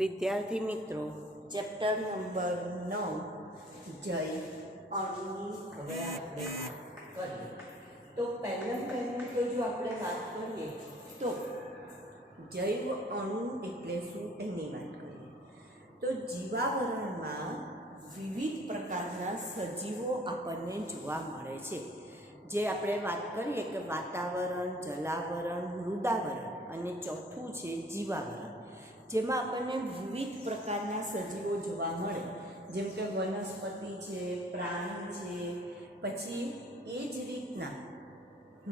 વિદ્યાર્થી મિત્રો, chapter number 9 જય અણુની હવે આપણે વાત કરીએ. તો પહેલું તો જો આપણે વાત કરીએ તો જૈવ અણુ એટલે શું એની વાત કરીએ. તો જીવાવરણમાં વિવિધ પ્રકારના સજીવો આપણને જોવા મળે છે. જે આપણે વાત કરીએ કે વાતાવરણ, જલાવરણ, મૃદાવરણ અને ચોથું છે જીવાવરણ, જેમાં આપણને વિવિધ પ્રકારના સજીવો જોવા મળે, જેમ કે વનસ્પતિ છે, પ્રાણી છે, પછી એ જ રીતના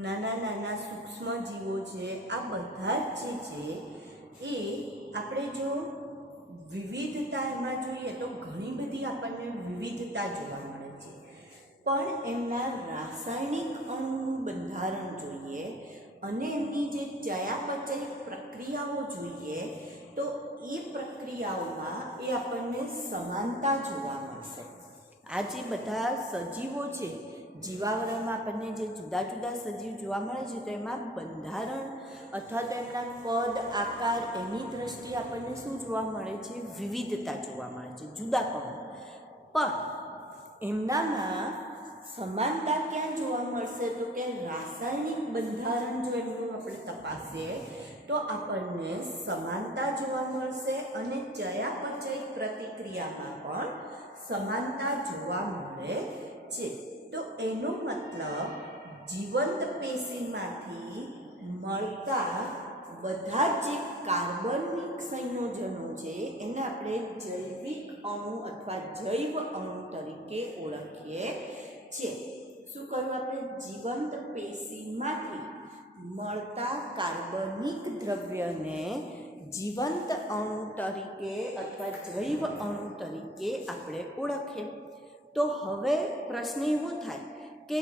નાના નાના સૂક્ષ્મ જીવો છે. આ બધા જ જે છે એ આપણે જો વિવિધતા એમાં જોઈએ તો ઘણી બધી આપણને વિવિધતા જોવા મળે છે. પણ એમના રાસાયણિક અણુનું બંધારણ જોઈએ અને એમની જે ચયાપચય પ્રક્રિયાઓ જોઈએ તો એ પ્રક્રિયાઓમાં એ આપણને સમાનતા જોવા મળશે. આ જે બધા સજીવો છે જીવાવરણમાં આપણને જે જુદા જુદા સજીવ જોવા મળે છે, તો એમાં બંધારણ અથવા તો એમના કદ, આકાર, એની દ્રષ્ટિએ આપણને શું જોવા મળે છે? વિવિધતા જોવા મળે છે, જુદાપણું. પણ એમનામાં સમાનતા ક્યાં જોવા મળશે? તો કે રાસાયણિક બંધારણ જો એમનું આપણે તપાસીએ તો આપણને સમાનતા જોવા મળશે અને ચયાપચય પ્રતિક્રિયામાં પણ સમાનતા જોવા મળે છે. તો એનો મતલબ જીવંત પેશીમાંથી મળતા બધા જે કાર્બનિક સંયોજનો છે એને આપણે જૈવિક અણુ અથવા જૈવ અણુ તરીકે ઓળખીએ છીએ. શું કહ્યું આપણે? જીવંત પેશીમાંથી મળતા કાર્બનિક દ્રવ્યને જીવંત અણુ તરીકે અથવા જૈવ અણુ તરીકે આપણે ઓળખીએ. તો હવે પ્રશ્ન એવો થાય કે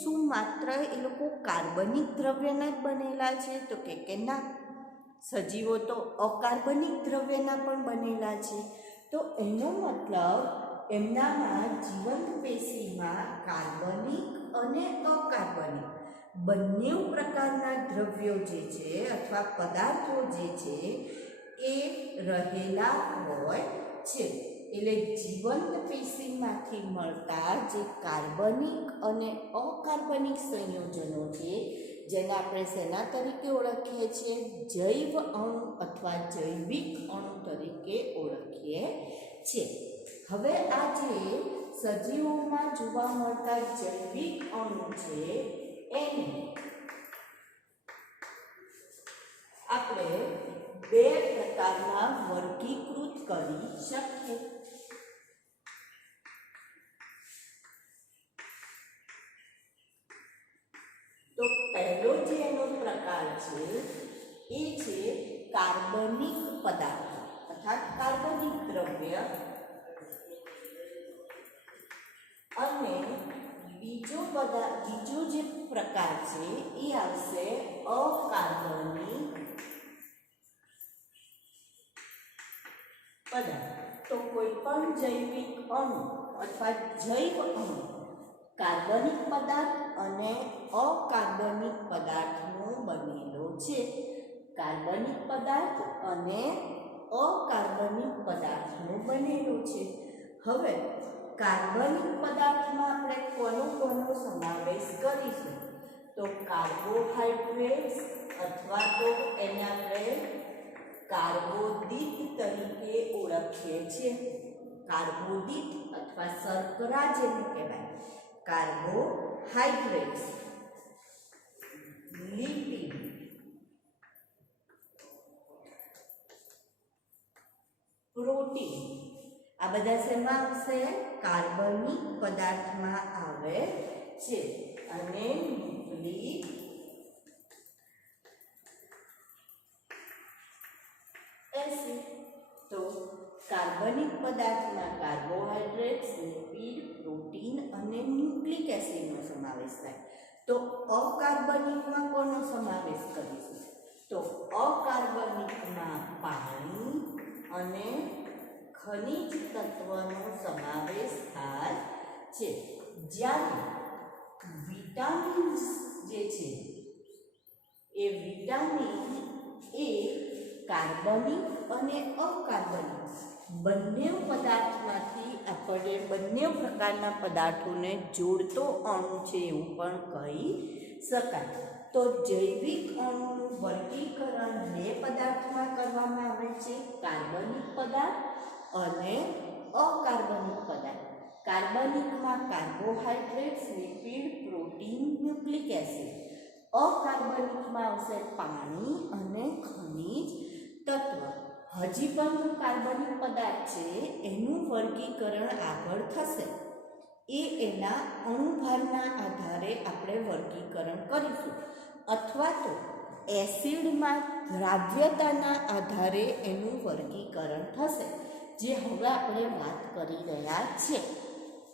શું માત્ર એ લોકો કાર્બનિક દ્રવ્યના જ બનેલા છે? તો કે ના, સજીવો તો અકાર્બનિક દ્રવ્યના પણ બનેલા છે. તો એનો મતલબ એમનામાં જીવંત પેશીમાં કાર્બનિક અને અકાર્બનિક બંને પ્રકારના દ્રવ્યો જે છે અથવા પદાર્થો જે છે એ રહેલા હોય છે. એટલે જીવંત પેશીમાંથી મળતા જે કાર્બનિક અને અકાર્બનિક સંયોજનો છે, જેને આપણે શેના તરીકે ઓળખીએ છીએ? જૈવ અણુ અથવા જૈવિક અણુ તરીકે ઓળખીએ છીએ. હવે આ જે સજીવોમાં જોવા મળતા જૈવિક અણુ છે એને આપણે બે પ્રકારના વર્ગીકૃત કરી શકીએ. તો પહેલો જે એનો પ્રકાર છે એ છે કાર્બનિક પદાર્થ અર્થાત કાર્બનિક દ્રવ્ય, અને બીજો જે પ્રકાર છે એ આવશે અકાર્બનિક પદાર્થ. તો કોઈ પણ જૈવિક અણુ અથવા જૈવ અણુ કાર્બનિક પદાર્થ અને અકાર્બનિક પદાર્થનો બનેલો છે. કાર્બનિક પદાર્થ અને અકાર્બનિક પદાર્થનો બનેલો છે. હવે કાર્બનિક પદાર્થમાં આપણે કોનો સમાવેશ કરીશું? તો કાર્બોહાઈડ્રેટ્સ અથવા તો એને આપણે કાર્બોદિત તરીકે ઓળખીએ છીએ. કાર્બોદિત અથવા શર્કરા જેને કહેવાય, કાર્બોહાઈડ્રેટ્સ, લિપિડ, પ્રોટીન, આ બધા શેમાં આવશે? કાર્બનિક પદાર્થમાં આવે છે. અને ન્યુક્લિક એસિડ. તો કાર્બનિક પદાર્થમાં કાર્બોહાઈડ્રેટ્સ, લિપિડ, પ્રોટીન અને ન્યુક્લિક એસિડનો સમાવેશ થાય. તો અકાર્બનિકમાં કોનો સમાવેશ કરીશું? તો અકાર્બનિકમાં પાણી અને ખનિજ તત્વનો સમાવેશ થાય છે. જ્યારે વિટામિન્સ જે છે એ વિટામિન એ કાર્બનિક અને અકાર્બનિક બંને પદાર્થમાંથી આપણે બંને પ્રકારના પદાર્થોને જોડતો અણુ છે એવું પણ કહી શકાય. તો જૈવિક અણુનું વર્ગીકરણ બે પદાર્થમાં કરવામાં આવે છે, કાર્બનિક પદાર્થ અને અકાર્બનિક પદાર્થ. કાર્બનિકમાં carbohydrates, lipid, protein, nucleic acid. અકાર્બનિકમાં આવશે પાણી અને ખનિજ તત્વ. હજી પણ કાર્બનિક પદાર્થ છે એનું વર્ગીકરણ આગળ થશે, એ એના અણુભારના આધારે આપણે વર્ગીકરણ કરીશું, અથવા તો એસિડમાં દ્રાવ્યતાના આધારે એનું વર્ગીકરણ થશે, જે હવે આપણે વાત કરી રહ્યા છીએ.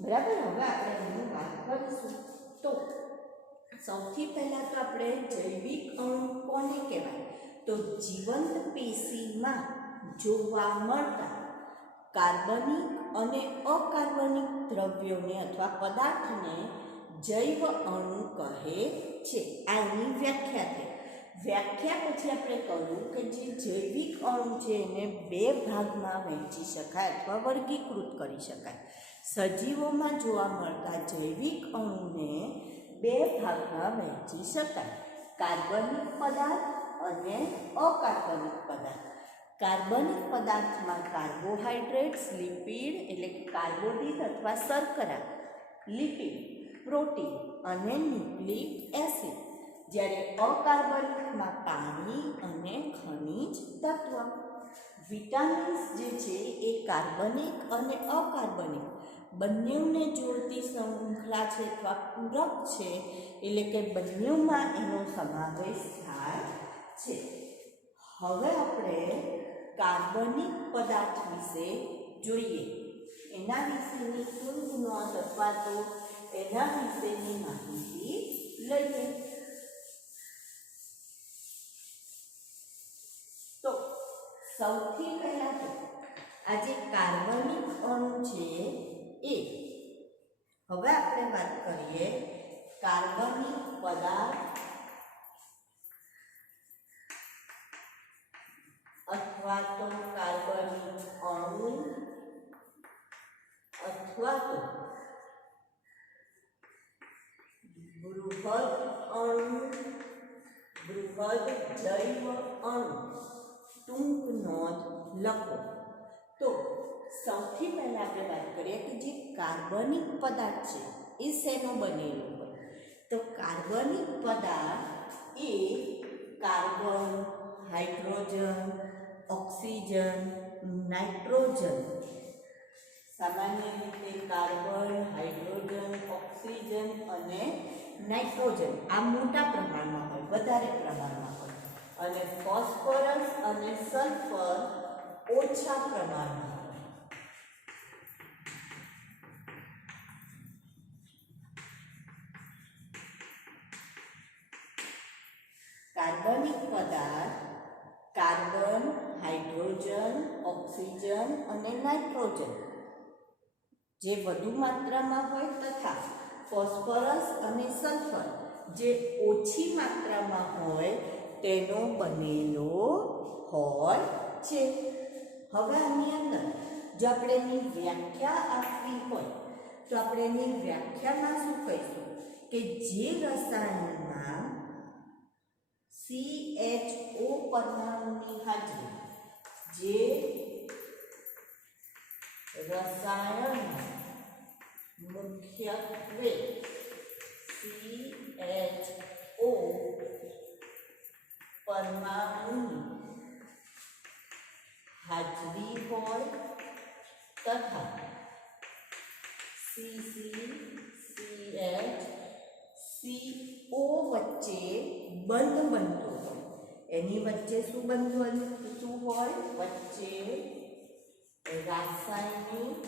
બરાબર, હવે આપણે એની વાત કરીશું. તો સૌથી પહેલાં તો આપણે જૈવિક અણુ કોને કહેવાય? તો જીવંત પેશીમાં જોવા મળતા કાર્બનિક અને અકાર્બનિક દ્રવ્યોને અથવા પદાર્થને જૈવ અણુ કહે છે. આ એની વ્યાખ્યા થઈ. વ્યાખ્યા પછી આપણે કહ્યું કે જે જૈવિક અણુ છે એને બે ભાગમાં વહેંચી શકાય અથવા વર્ગીકૃત કરી શકાય. સજીવોમાં જોવા મળતા જૈવિક અણુને બે ભાગમાં વહેંચી શકાય, કાર્બનિક પદાર્થ અને અકાર્બનિક પદાર્થ. કાર્બનિક પદાર્થમાં કાર્બોહાઈડ્રેટ્સ, લિપિડ એટલે કે કાર્બોદિત અથવા શર્કરા, લિપિડ, પ્રોટીન અને ન્યુક્લિક એસિડ. જ્યારે અકાર્બનિકમાં પાણી અને ખનિજ તત્વ. વિટામિન્સ જે છે એ કાર્બનિક અને અકાર્બનિક બંનેને જોડતી શૃંખલા છે અથવા પૂરક છે, એટલે કે બંનેમાં એનો સમાવેશ થાય છે. હવે આપણે કાર્બનિક પદાર્થ વિશે જોઈએ, એના વિશેની ટૂંક નોંધ અથવા તો એના વિશેની માહિતી લઈએ. તો સૌથી પહેલાં તો આ જે કાર્બનિક અણુ છે એ, હવે આપણે વાત કરીએ કાર્બનિક પદાર્થ અથવા તો કાર્બનિક અણુ અથવા તો બૃહદ અણુ, બૃહદ જૈવ અણુ. ટૂંક નોંધ લખો. તો સૌથી પહેલાં આપણે વાત કરીએ કે જે કાર્બનિક પદાર્થ છે એ શેનો બનેલો હોય? તો કાર્બનિક પદાર્થ એ કાર્બન, હાઇડ્રોજન, ઓક્સિજન, નાઇટ્રોજન. સામાન્ય રીતે કાર્બન, હાઇડ્રોજન, ઓક્સિજન અને નાઇટ્રોજન આ મોટા પ્રમાણમાં હોય, વધારે પ્રમાણમાં હોય, અને ફોસ્ફરસ અને સલ્ફર ઓછા પ્રમાણમાં હોય. કાર્બનિક પદાર્થ કાર્બન, હાઇડ્રોજન, ઓક્સિજન અને નાઇટ્રોજન જે વધુ માત્રામાં હોય, તથા ફોસ્ફરસ અને સલ્ફર જે ઓછી માત્રામાં હોય તેનો બનેલો હોય છે. હવે આની અંદર જો આપણે એની વ્યાખ્યા આપવી હોય તો આપણે એની વ્યાખ્યામાં શું કહીશું કે જે રસાયણમાં CHO પરમાણુની હાજરી, જે રસાયણમાં મુખ્યત્વે CHO પરમાણુની હાજરી હોય તથા CCCHCO વચ્ચે બંધ બનતો હોય, એની વચ્ચે શું બંધ હોય? વચ્ચે રાસાયણિક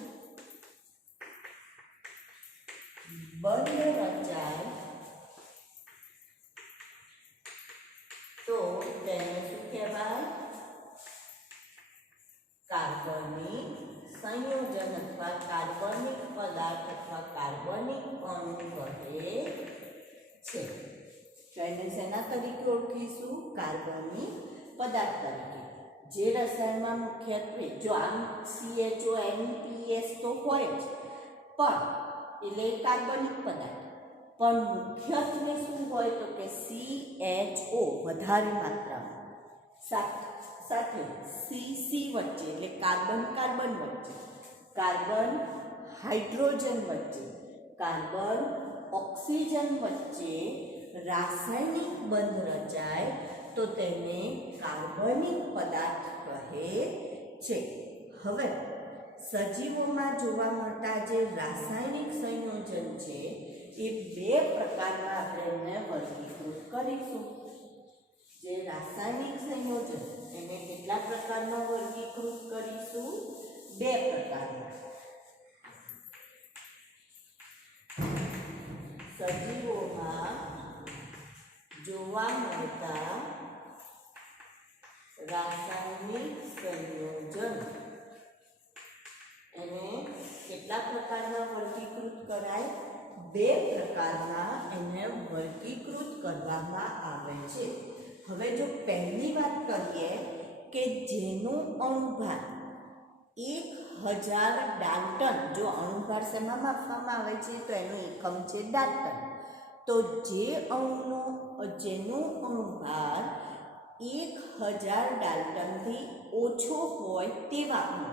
બંધ રચાય તો તેને શું કહેવાય? કાર્બનિક સંયોજન અથવા કાર્બનિક પદાર્થ અથવા કાર્બનિક અણુ કહે છે. તો એને શેના તરીકે ઓળખીશું? કાર્બનિક પદાર્થ તરીકે. જે રસાયણમાં મુખ્યત્વે જો આમ CHONPS તો હોય જ, પણ એટલે કાર્બનિક પદાર્થ, પણ મુખ્યત્વે શું હોય તો કે CHO વધારે માત્રામાં, સાથે CC વચ્ચે એટલે કાર્બન કાર્બન વચ્ચે, કાર્બન હાઇડ્રોજન વચ્ચે, કાર્બન ઓક્સિજન વચ્ચે રાસાયણિક બંધ રચાય તો તેને કાર્બનિક પદાર્થ કહે છે. હવે સજીવોમાં જોવા મળતા જે રાસાયણિક સંયોજન છે એ બે પ્રકારમાં આપણે એને વર્ગીકૃત કરીશું. જે રાસાયણિક સંયોજન એને કેટલા પ્રકારમાં વર્ગીકૃત કરીશું? બે પ્રકારમાં. સજીવોમાં જોવા મળતા રાસાયણિક સંયોજન એને કેટલા પ્રકારમાં વર્ગીકૃત કરાય? બે પ્રકારમાં એને વર્ગીકૃત કરવામાં આવે છે. હવે જો પહેલી વાત કરીએ કે જેનું અણુભાર 1000 ડાલ્ટન, જો અણુભાર શેમાં માપવામાં આવે છે તો એનો એકમ છે ડાલ્ટન. તો જેનું અણુભાર 1000 ડાલ્ટનથી ઓછો હોય તેવા અણુ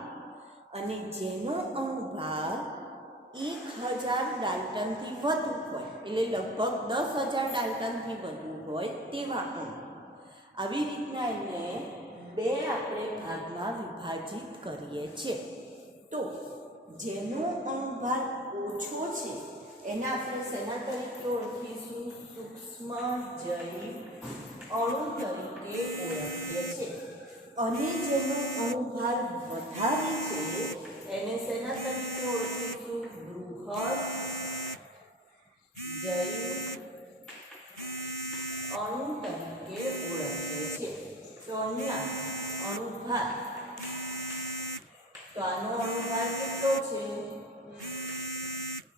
અને જેનો અણુભાર 1000 ડાલ્ટનથી વધુ હોય એટલે લગભગ 10000 ડાલ્ટનથી વધુ હોય તેવા અણુ, આવી રીતના એને બે આપણે ભાગમાં વિભાજિત કરીએ છીએ. તો જેનો અણુભાર ઓછો છે એને આપણે શેના તરીકે ઓળખીશું? સૂક્ષ્મ જૈવ અણુ તરીકે ઓળખીએ છીએ. અને જેનો અણુભાર વધારે છે એને શેના તરીકે ઓળખીશું? બૃહદ જૈવ અણુ તરીકે ઓળખીએ છીએ. તો અહીંયા અણુભાર, તો આનો અણુભાર કેટલો છે?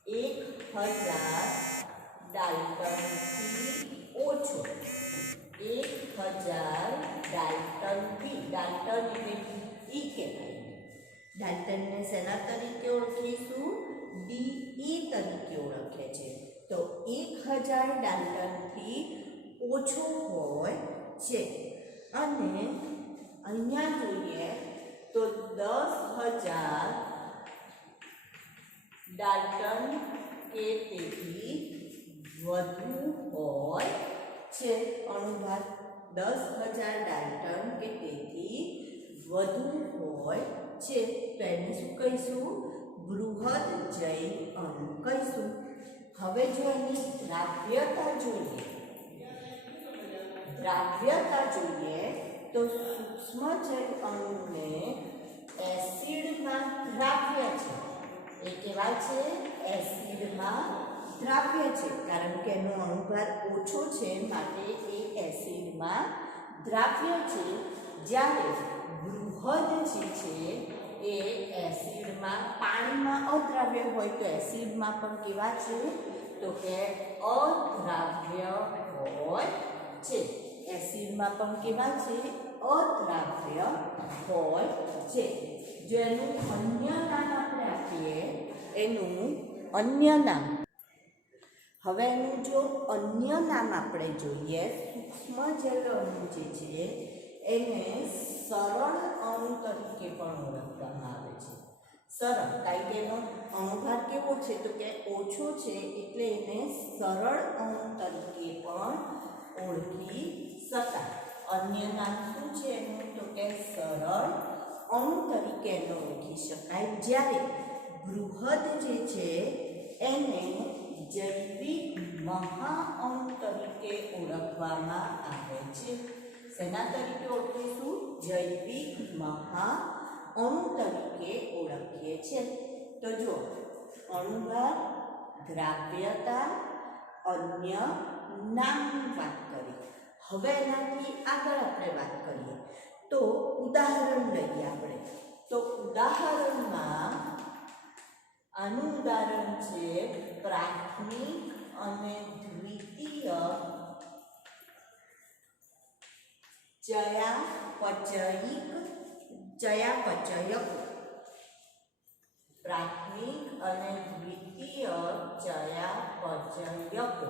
1000 ડાલ્ટનથી ઓછો. 1000 ડાલ્ટનથી, ડાલ્ટન એટલે ઈ કહેવાય. ડાલ્ટનને શેના તરીકે ઓળખીશું? DE તરીકે ઓળખે છે. તો 1000 ડાલ્ટનથી ઓછો હોય છે. અને અહીંયા જોઈએ તો 10000 ડાલ્ટન કે તેથી વધુ હોય છે. અણુભાર 10000 ડાલ્ટન કે તેથી વધુ હોય છે. તો એને શું કહીશું? બૃહદ જૈવ અણુ કહીશું. હવે જો એની દ્રાવ્યતા જોઈએ તો સૂક્ષ્મ જૈવ અણુને એસિડમાં દ્રાવ્ય છે. એ કેવા છે? એસિડમાં દ્રાવ્ય છે. કારણ કે એનો અણુભાર ઓછો છે માટે એ એસિડમાં દ્રાવ્ય છે. જ્યારે બૃહદ જે છે એ એસિડમાં, પાણીમાં અદ્રાવ્ય હોય તો એસિડમાં પણ કેવા છે? તો કે અદ્રાવ્ય હોય છે. એસિડમાં પણ કેવા છે? અદ્રાવ્ય હોય છે. જો એનું અન્ય નામ આપણે આપીએ, એનું અન્ય નામ, હવે એનું જો અન્ય નામ આપણે જોઈએ, સૂક્ષ્મ જૈવ અણુ જે છે એને સરળ અણુ તરીકે પણ ઓળખવામાં આવે છે. સરળ કારણ કે એનો અણુભાર કેવો છે તો કે ઓછો છે એટલે એને સરળ અણુ તરીકે પણ ઓળખી શકાય. અન્ય નામ શું છે એનું તો કે સરળ અણુ તરીકે એને ઓળખી શકાય. જ્યારે બૃહદ જે છે એને જૈવિક મહાઅણુ તરીકે ઓળખવામાં આવે છે. શેના તરીકે ઓળખીશું? જૈવિક મહાઅણુ તરીકે ઓળખીએ છીએ. તો જો અણુભાર, દ્રાવ્યતા, અન્ય નામની વાત કરી. હવે એનાથી આગળ આપણે વાત કરીએ તો ઉદાહરણ લઈએ આપણે. તો ઉદાહરણમાં આનું ઉદાહરણ છે પ્રાથમિક અને દ્વિતીય ચયાપચયકો, પ્રાથમિક અને દ્વિતીય ચયાપચયકો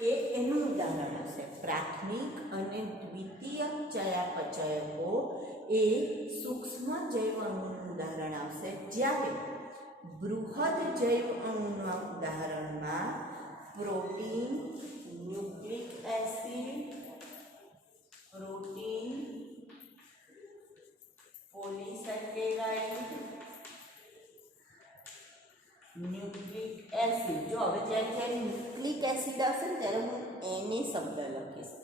એ એનું ઉદાહરણ હશે. પ્રાથમિક અને દ્વિતીય ચયાપચયકો એ સૂક્ષ્મ જૈવ અણુનું ઉદાહરણ આવશે, જ્યારે બૃહદ જૈવ અણુના ઉદાહરણમાં protein, nucleic acid, polysaccharide, nucleic acid. જો હવે જ્યારે ન્યુક્લિક એસિડ આવશે ને ત્યારે હું એને શબ્દ લખીશ,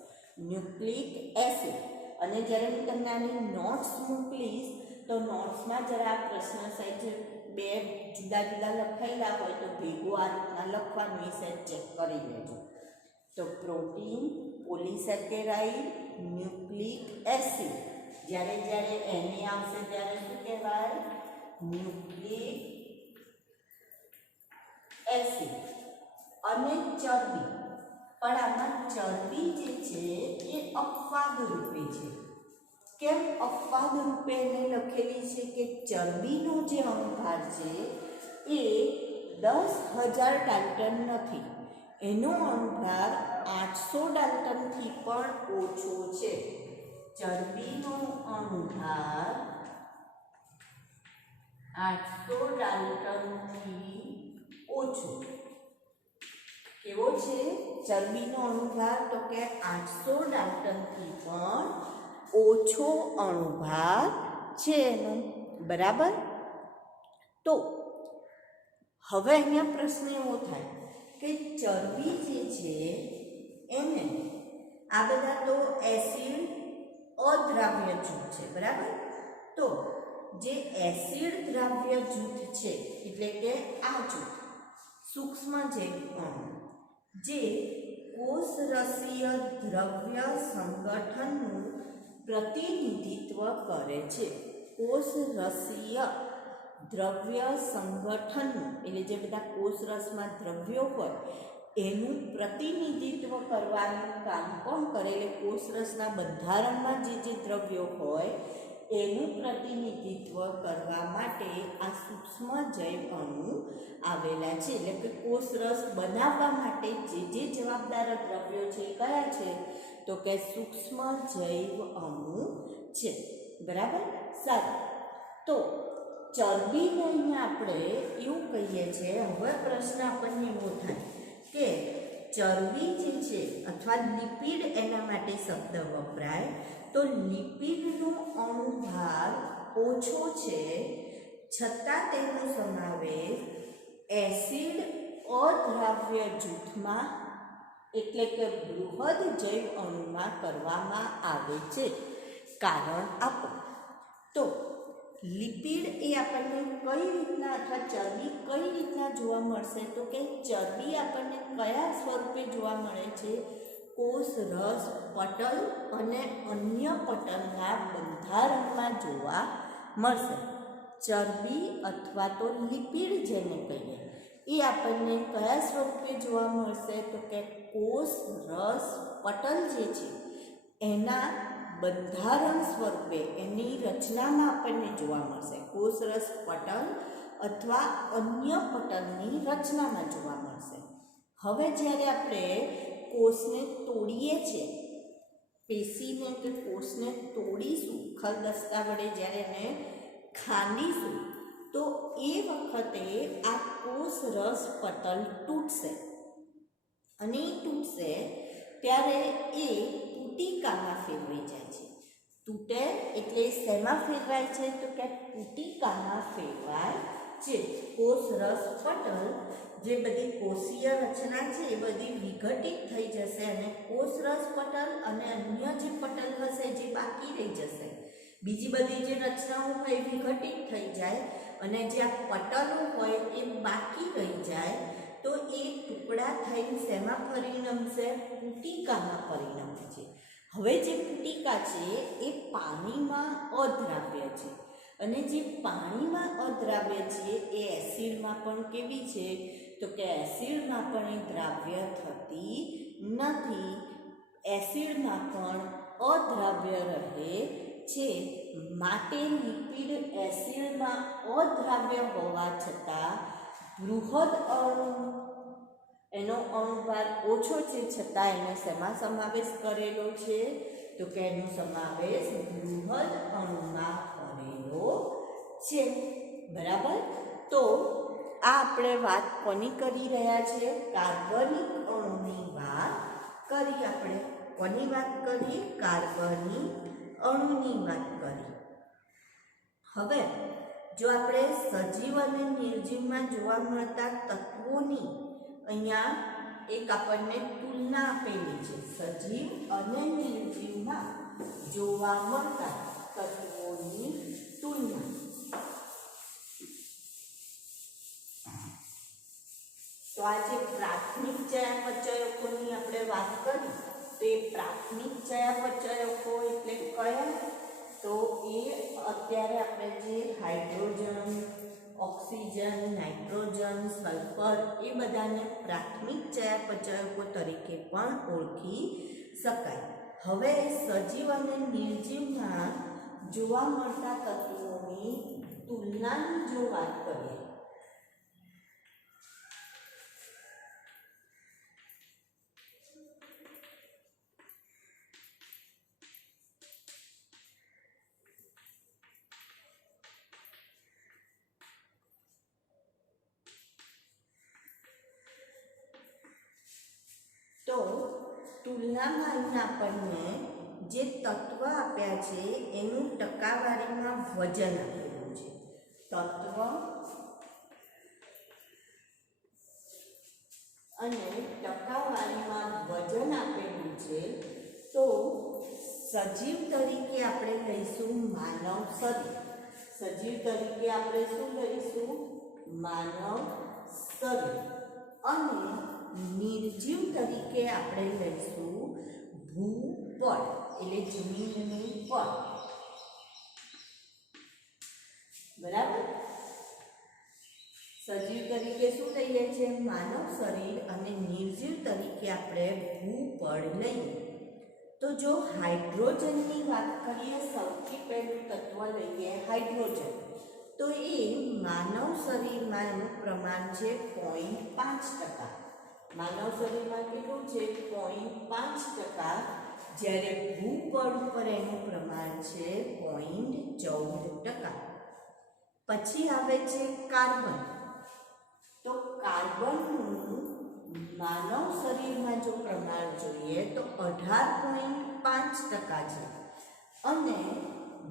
ન્યુક્લિક એસિડ. અને જ્યારે હું તમને આની નોટ્સ મોકલીશ તો નોટ્સમાં જરા આ પ્રશ્ન સાઈજ બે જુદા જુદા લખાયેલા હોય તો ભેગું આ રીતના લખવાનું, એ સાઈજ ચેક કરી લેજો. તો પ્રોટીન, પોલિસેકેરાઇડ, ન્યુક્લિક એસિડ. જ્યારે જ્યારે એને આવશે ત્યારે શું કહેવાય? Nucleic acid. અને ચરબી, પણ આમાં ચરબી જે છે એ અપવાદ રૂપે છે. કેમ અપવાદ રૂપે એને લખેલી છે કે ચરબીનો જે અણુભાર છે એ 10,000 ડાલ્ટન નથી, એનો અણુભાર 800 ડાલ્ટનથી પણ ઓછો છે. ચરબીનો અણુભાર 800 ડાલ્ટનથી ઓછો. કેવો છે ચરબીનો અણુભાર? તો કે 800 ડાલ્ટનથી પણ ઓછો અણુભાર છે એનો. બરાબર. તો હવે અહીંયા પ્રશ્ન એવો થાય કે ચરબી જે છે એને આ બધા તો એસિડ અદ્રાવ્ય જૂથ છે. બરાબર. તો જે એસિડ દ્રાવ્ય જૂથ છે એટલે કે આ જૂથ સૂક્ષ્મ જૈવ અણુ જે કોષરસીય દ્રવ્ય સંગઠનનું પ્રતિનિધિત્વ કરે છે. કોષરસીય દ્રવ્ય સંગઠનનું એટલે જે બધા કોષરસમાં દ્રવ્યો હોય એનું પ્રતિનિધિત્વ કરવાનું કામ કોણ કરે? એટલે કોષરસના બંધારણમાં જે દ્રવ્યો હોય એનું પ્રતિનિધિત્વ કરવા માટે આ સૂક્ષ્મ જૈવ અણુ આવેલા છે. એટલે કે કોષરસ બનાવવા માટે જે જવાબદાર દ્રવ્યો છે એ કયા છે? તો કે સૂક્ષ્મ જૈવ અણુ છે. બરાબર. સારું. તો ચરબીને અહીંયા આપણે એવું કહીએ છીએ. હવે પ્રશ્ન આપણને એવો થાય કે ચરબી જે છે અથવા લિપિડ એના માટે શબ્દ વપરાય તો લિપિડનો અણુભાર ઓછો છે છતાં તેનો સમાવેશ એસિડ અદ્રાવ્ય જૂથમાં એટલે કે બૃહદ જૈવ અણુમાં કરવામાં આવે છે. કારણ આપો. તો લિપિડ એ આપણને કઈ રીતના અથવા ચરબી કઈ રીતના જોવા મળશે? તો કે ચરબી આપણને કયા સ્વરૂપે જોવા મળે છે? કોષરસ પટલ અને અન્ય પટલના બંધારણમાં જોવા મળશે. ચરબી અથવા તો લિપિડ જેને કહીએ એ આપણને કયા સ્વરૂપે જોવા મળશે? તો કે કોષરસ પટલ જે છે એના બંધારણ સ્વરૂપે એની રચનામાં આપણને જોવા મળશે. કોષરસ પટલ અથવા અન્ય પટલની રચનામાં જોવા મળશે. હવે જ્યારે આપણે કોષને તોડીએ છીએ, પેશીને કે કોષને તોડીશું, ખલદસ્તા વડે જ્યારે એને ખાંડીશું તો એ વખતે આ કોષરસ પટલ તૂટશે. અને એ તૂટશે ત્યારે એ પુટિકામાં ફેરવાઈ જાય છે. તૂટે એટલે શેમાં ફેરવાય છે? તો કે પુટિકામાં ફેરવાય છે. કોષરસ પટલ જે બધી કોષીય રચના છે એ બધી વિઘટિત થઈ જશે અને કોષરસ પટલ અને અન્ય જે પટલ હશે જે બાકી રહી જશે, બીજી બધી જે રચનાઓ હોય એ વિઘટિત થઈ જાય અને જે આ પટલો હોય એ બાકી રહી જાય તો એ ટુકડા થઈને શેમાં પરિણમશે? પુટિકામાં પરિણમે છે. હવે જે પુટિકા છે એ પાણીમાં અદ્રાવ્ય છે અને જે પાણીમાં અદ્રાવ્ય છે એ એસિડમાં પણ કેવી છે? તો કે એસિડમાં પણ એ દ્રાવ્ય થતી નથી. એસિડમાં પણ અદ્રાવ્ય રહે છે. માટે લિપિડ એસિડમાં અદ્રાવ્ય હોવા છતાં બૃહદ અણુ એનો અણુભાર ઓછો છે, છતાં એનો શેમાં સમાવેશ કરેલો છે? તો કે એનો સમાવેશ બૃહદ અણુમાં કરેલો છે. બરાબર. તો આ આપણે વાત કોની કરી રહ્યા છે? કાર્બનિક અણુની વાત કરી. આપણે કોની વાત કરી? કાર્બનિક અણુની વાત કરી. હવે જો આપણે સજીવ અને નિર્જીવમાં જોવા મળતા તત્વોની અહીંયા એક આપણને તુલના આપેલી છે. સજીવ અને નિર્જીવમાં જોવા મળતા તત્વોની તુલના. તો આ જે પ્રાથમિક ચયાપચયકોની આપણે વાત કરી, તો એ પ્રાથમિક ચયાપચયકો એટલે કયા? તો એ અત્યારે આપણે જે હાઇડ્રોજન, ઓક્સિજન, નાઇટ્રોજન, સલ્ફર એ બધાને પ્રાથમિક ચયાપચયકો તરીકે પણ ઓળખી શકાય. હવે સજીવ અને નિર્જીવમાં જોવા મળતા તત્વોની તુલનાની જો વાત કરીએ, તો તુલનામાં અહીંયા આપણને જે તત્વ આપ્યા છે એનું ટકાવારીમાં વજન આપેલું છે. તત્વ અને ટકાવારીમાં વજન આપેલું છે. તો સજીવ તરીકે આપણે લઈશું માનવ શરીર. સજીવ તરીકે આપણે શું લઈશું? માનવ શરીર. અને નિર્જીવ તરીકે આપણે લઈશું ભૂપળ, એટલે જમીનની પડ. બરાબર. સજીવ તરીકે શું લઈએ છીએ? માનવ શરીર. અને નિર્જીવ તરીકે આપણે ભૂપળ લઈએ. તો જો હાઇડ્રોજનની વાત કરીએ, સૌથી પહેલું તત્વ લઈએ હાઇડ્રોજન. તો એ માનવ શરીરમાં એનું પ્રમાણ છે 0.5%. માનવ શરીરમાં કેટલું છે? 0.5%. જ્યારે ભૂપળ ઉપર એનું પ્રમાણ છે 0.14%. પછી આવે છે કાર્બન. તો કાર્બનનું માનવ શરીરમાં જો પ્રમાણ જોઈએ તો 18.5% છે. અને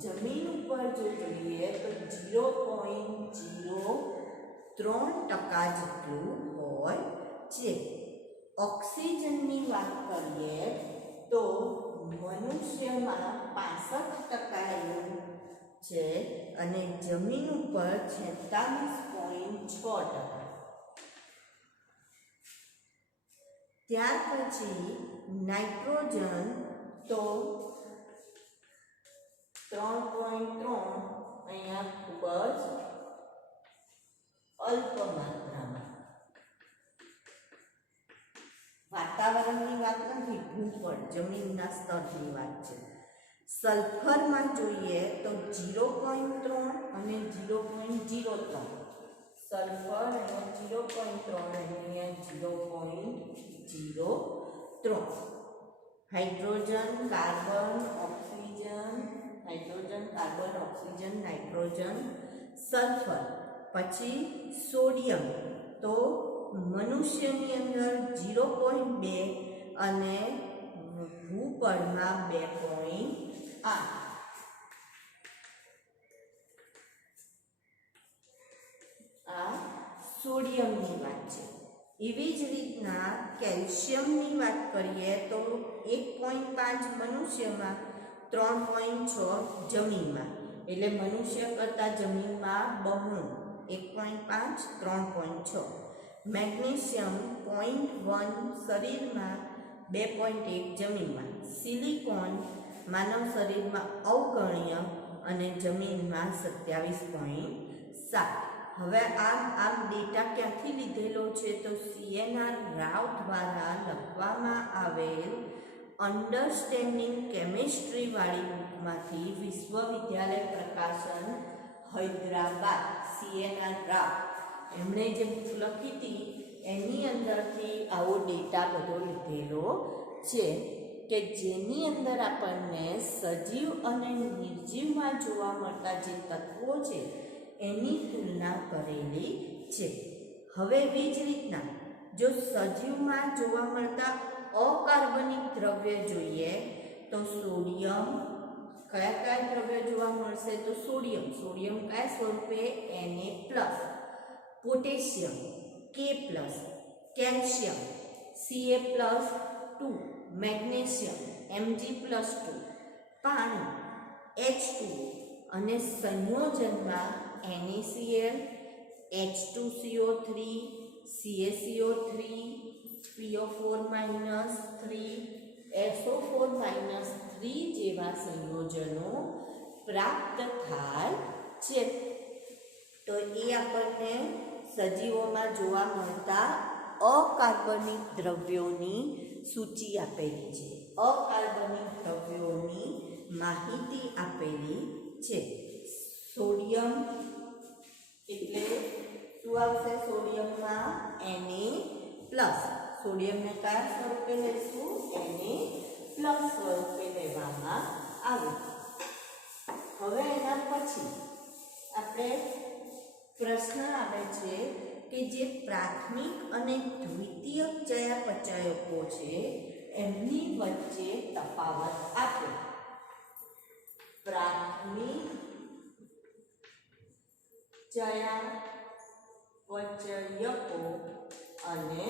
જમીન ઉપર જો જોઈએ તો 0.03% જેટલું હોય છે. ઓક્સિજનની વાત કરીએ તો મનુષ્યમાં 65% એવું છે અને જમીન ઉપર 46.6%. ત્યાર પછી નાઇટ્રોજન તો 3.3, અહીંયા ખૂબ જ અલ્પ માત્રામાં. વાતાવરણની વાત નથી, ભૂપળ જમીનના સ્તરની વાત છે. સલ્ફરમાં જોઈએ તો 0.3 અને 0.03. સલ્ફર અહીંયા 0.3 અહીંયા 0.03. Hydrogen, carbon, oxygen, hydrogen, carbon, oxygen, nitrogen, sulphur. પછી સોડિયમ તો મનુષ્યની અંદર 0.2 અને ભૂપળમાં 2.8. આ સોડિયમની વાત છે. એવી જ રીતના કેલ્શિયમની વાત કરીએ તો 1.5 મનુષ્યમાં, 3.6 જમીનમાં. એટલે મનુષ્ય કરતાં જમીનમાં બમણું, 1.5 3.6. મેગ્નેશિયમ 0.1 શરીરમાં, 2.1 જમીનમાં. સિલિકોન માનવ શરીરમાં અવગણ્ય અને જમીનમાં 27.7. હવે આમ ડેટા ક્યાંથી લીધેલો છે? તો CNR રાવ દ્વારા લખવામાં આવેલ અન્ડરસ્ટેન્ડિંગ કેમિસ્ટ્રી વાળી બુકમાંથી વિશ્વવિદ્યાલય પ્રકાશન હૈદરાબાદ CNR રાવ એમણે જે બુક લખી હતી એની અંદરથી આવો ડેટા બધો લીધેલો છે કે જેની અંદર આપણને સજીવ અને નિર્જીવમાં જોવા મળતા જે તત્વો છે એની તુલના કરેલી છે. હવે એવી જ રીતના જો સજીવમાં જોવા મળતા અકાર્બનિક દ્રવ્ય જોઈએ તો સોડિયમ, કયા કયા દ્રવ્ય જોવા મળશે તો સોડિયમ કયા સ્વરૂપે Na+, potassium K+, calcium Ca+2, magnesium Mg+2, પાણી H2 અને સંયોજનમાં NaCl, H2CO3, CaCO3, PO4-3, SO4-3 જેવા સંયોજનો પ્રાપ્ત થાય છે. તો એ આપણને સજીવોમાં જોવા મળતા અકાર્બનિક દ્રવ્યોની સૂચિ આપેલી છે, અકાર્બનિક દ્રવ્યોની માહિતી આપેલી છે. સોડિયમ એટલે શું આવશે? સોડિયમમાં Na+, સોડિયમને કયા સ્વરૂપે લઈશું? Na+ સ્વરૂપે લેવામાં આવે. હવે એના પછી આપણે પ્રશ્ન આવે છે કે જે પ્રાથમિક અને દ્વિતીયક ચયાપચયકો છે એમની વચ્ચે તફાવત આપો. પ્રાથમિક ચયાપચયકો અને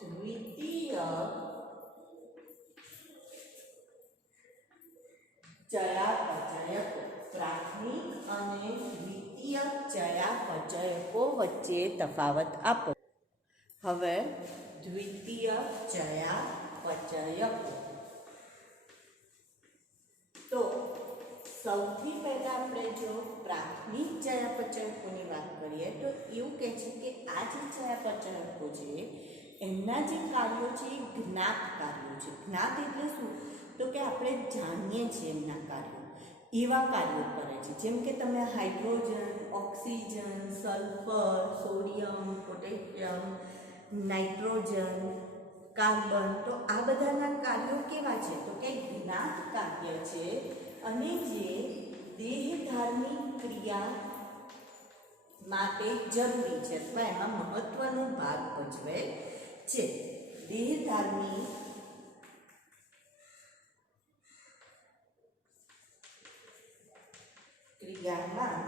દ્વિતીયક ચયાપચયકો, પ્રાથમિક અને દ્વિતીયક ચયાપચયકો વચ્ચે તફાવત આપો. હવે દ્વિતીયક ચયાપચયકો તો સૌથી પહેલા આપણે જો પ્રાથમિક ચયાપચયકોની વાત કરીએ તો એવું કહે છે કે આ જે ચયાપચયકો છે એમના જે કાર્યો છે એ જ્ઞાત કાર્યો છે. જ્ઞાત એટલે શું? તો કે આપણે જાણીએ છીએ એમના કાર્યો, એવા કાર્યો કરે છે. જેમ કે તમે hydrogen, oxygen, sulphur, sodium, potassium, nitrogen, carbon, તો આ બધાના કાર્યો કેવા છે? તો કે જ્ઞાત કાર્ય છે અને જે દેહધાર્મિક ક્રિયા માટે જરૂરી છે અથવા એમાં મહત્વનો ભાગ ભજવે છે. દેહધાર્મિક ક્રિયામાં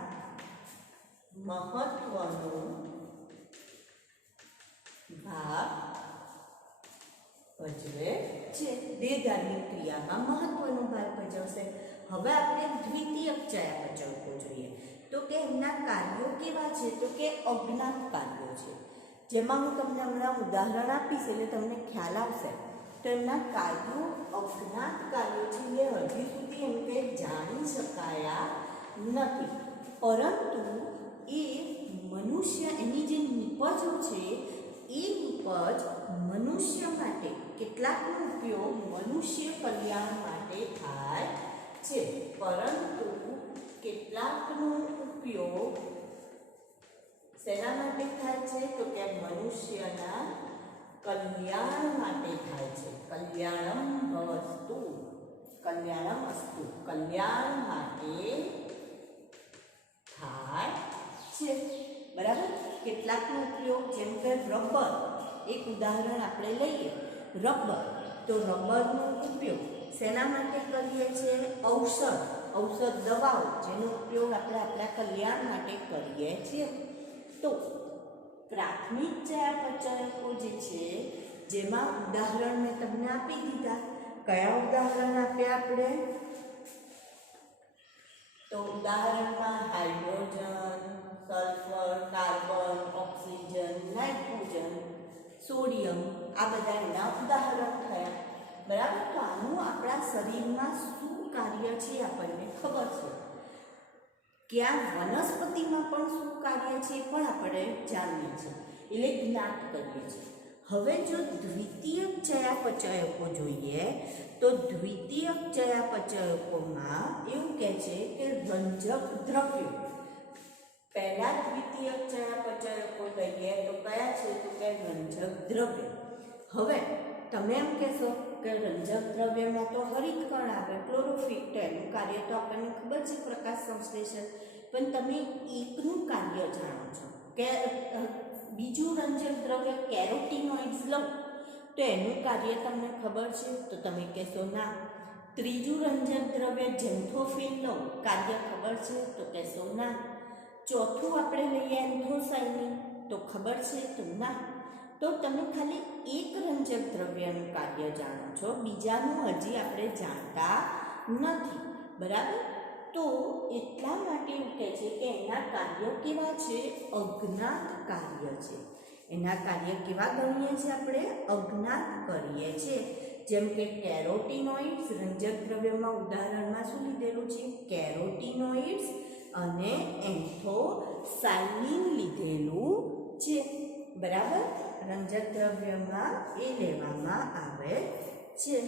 મહત્વનો ભાગ ભજવે છે. દેહધાર્મિક ક્રિયામાં મહત્વનો ભાગ ભજવશે. હવે આપણે દ્વિતીયક ચયાપચયકો જોઈએ તો કે એમના કાર્યો કેવા છે? તો કે અજ્ઞાત કાર્યો છે. જેમાં હું તમને હમણાં ઉદાહરણ આપીશ એટલે તમને ખ્યાલ આવશે. તો એમના કાર્યો અજ્ઞાત કાર્યો છે, એ હજી સુધી એમ કે જાણી શકાયા નથી, પરંતુ એ મનુષ્ય, એની જે નિપજો છે એ નિપજ મનુષ્ય માટે કેટલાકનો ઉપયોગ મનુષ્ય કલ્યાણ માટે થાય છે, પરંતુ કેટલાકનો ઉપયોગ શેના માટે થાય છે? તો કે મનુષ્યના કલ્યાણ માટે થાય છે. કલ્યાણમ અસ્તુ, કલ્યાણ માટે થાય છે. બરાબર? કેટલાકનો ઉપયોગ, જેમ કે રબર, એક ઉદાહરણ આપણે લઈએ, રબર. તો રબરનો ઉપયોગ શેના માટે કરીએ છીએ? ઔષધ દવાઓ, જેનો ઉપયોગ આપણે આપણા કલ્યાણ માટે કરીએ છીએ. તો પ્રાથમિક ચયાપચયકો જે છે જેમાં ઉદાહરણ મેં તમને આપી દીધા. કયા ઉદાહરણ આપ્યા આપણે? તો ઉદાહરણમાં hydrogen, sulphur, carbon, oxygen, nitrogen, sodium, આ બધા એના ઉદાહરણ થયા. બરાબર? તો આનું આપણા શરીરમાં શું કાર્ય છે આપણને ખબર છે. ક્યાં વનસ્પતિમાં પણ શું કાર્ય છે પણ આપણે જાણીએ છીએ, એટલે જ્ઞાત કરીએ છીએ. હવે જો દ્વિતીયક ચયાપચયકો જોઈએ તો દ્વિતીયક ચયાપચયકોમાં એવું કહે છે કે રંજક દ્રવ્યો પહેલા દ્વિતીયક ચયાપચયકો લઈએ તો કયા છે તો કે રંજક દ્રવ્ય. હવે તમે એમ કહેશો કે રંજક દ્રવ્યમાં તો હરિતકણ આવે, ક્લોરોફિલ, તો એનું કાર્ય તો આપણને ખબર છે પ્રકાશ સંશ્લેષણ, પણ તમે એકનું કાર્ય જાણો છો કે બીજું રંજક દ્રવ્ય કેરોટીનોઇડ્સ લો તો એનું કાર્ય તમને ખબર છે તો તમે કહેશો ના. ત્રીજું રંજક દ્રવ્ય ઝેન્થોફિલ લો, કાર્ય ખબર છે તો કહેશો ના. ચોથું આપણે લઈએ એન્થોસાયનિન, તો ખબર છે તો ના. તો તમે ખાલી એક રંજક દ્રવ્યનું કાર્ય જાણો છો, બીજાનું હજી આપણે જાણતા નથી, બરાબર. તો એટલા માટે એવું કહે છે કે એના કાર્ય કેવા છે? અજ્ઞાત કાર્ય છે. એના કાર્ય કેવા ગણીએ છીએ આપણે? અજ્ઞાત કરીએ છીએ. જેમ કે કેરોટીનોઇડ્સ, રંજક દ્રવ્યમાં ઉદાહરણમાં શું લીધેલું છે? કેરોટીનોઇડ્સ અને એન્થોસાયનિન લીધેલું છે, બરાબર. રંજક દ્રવ્યમાં એ લેવામાં આવે છે.